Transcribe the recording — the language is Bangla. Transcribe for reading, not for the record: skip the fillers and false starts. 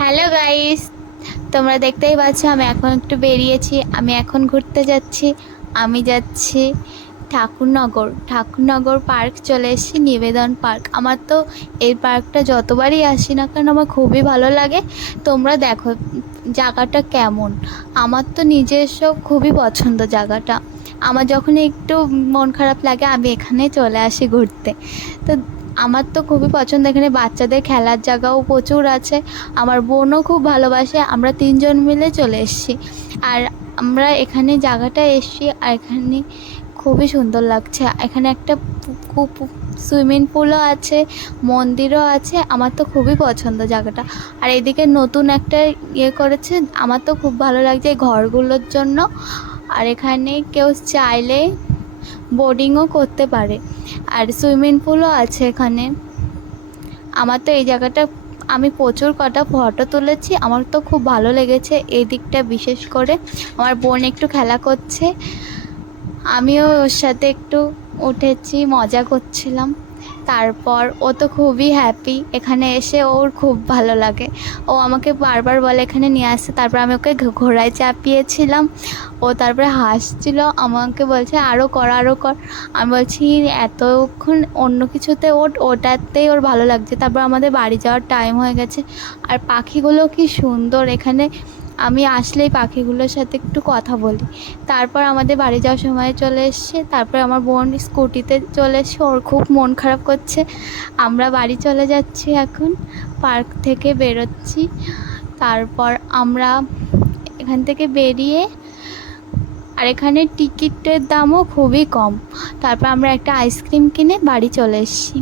হ্যালো গাইস, তোমরা দেখতেই পাচ্ছ আমি এখন একটু বেরিয়েছি। আমি এখন ঘুরতে যাচ্ছি। আমি যাচ্ছি ঠাকুরনগর পার্ক চলে এসেছি, নিবেদন পার্ক। আমার তো এই পার্কটা যতবারই আসি না কেন আমার খুবই ভালো লাগে। তোমরা দেখো জায়গাটা কেমন। আমার তো নিজস্ব খুবই পছন্দ জায়গাটা। আমার যখন একটু মন খারাপ লাগে আমি এখানে চলে আসি ঘুরতে। তো আমার তো খুবই পছন্দ, এখানে বাচ্চাদের খেলার জায়গাও প্রচুর আছে। আমার বোনও খুব ভালোবাসে, আমরা তিনজন মিলে চলে এসেছি। আর আমরা এখানে জায়গাটা এসেছি আর এখানে খুবই সুন্দর লাগছে। এখানে একটা খুব সুইমিং পুলও আছে, মন্দিরও আছে। আমার তো খুবই পছন্দ জায়গাটা। আর এদিকে নতুন একটা করেছে, আমার তো খুব ভালো লাগছে এই ঘরগুলোর জন্য। আর এখানে কেউ চাইলে বোটিংও করতে পারে, আর সুইমিং পুলও আছে এখানে। আমার তো এই জায়গাটা আমি প্রচুর কটা ফটো তুলেছি, আমার তো খুব ভালো লেগেছে এই দিকটা বিশেষ করে। আমার বোন একটু খেলা করছে, আমিও ওর সাথে একটু উঠেছি, মজা করছিলাম। তারপর ও তো খুবই হ্যাপি, এখানে এসে ওর খুব ভালো লাগে। ও আমাকে বারবার বলে এখানে নিয়ে আসতে। তারপর আমি ওকে ঘোড়ায় চাপিয়েছিলাম, ও তারপরে হাসছিল, আমাকে বলছে আরও কর আরও কর। আমি বলছি এতক্ষণ অন্য কিছুতে ওটাতেই ওর ভালো লাগছে। তারপর আমাদের বাড়ি যাওয়ার টাইম হয়ে গেছে। আর পাখিগুলো কি সুন্দর এখানে, আমি আসলেই পাখিগুলোর সাথে একটু কথা বলি। তারপর আমাদের বাড়ি যাওয়ার সময় চলে এসছে। তারপর আমার বোন স্কুটিতে চলে এসছে, ওর খুব মন খারাপ করছে। আমরা বাড়ি চলে যাচ্ছি এখন, পার্ক থেকে বেরোচ্ছি। তারপর আমরা এখান থেকে বেরিয়ে, আর এখানে টিকিটের দামও খুবই কম। তারপর আমরা একটা আইসক্রিম কিনে বাড়ি চলে এসেছি।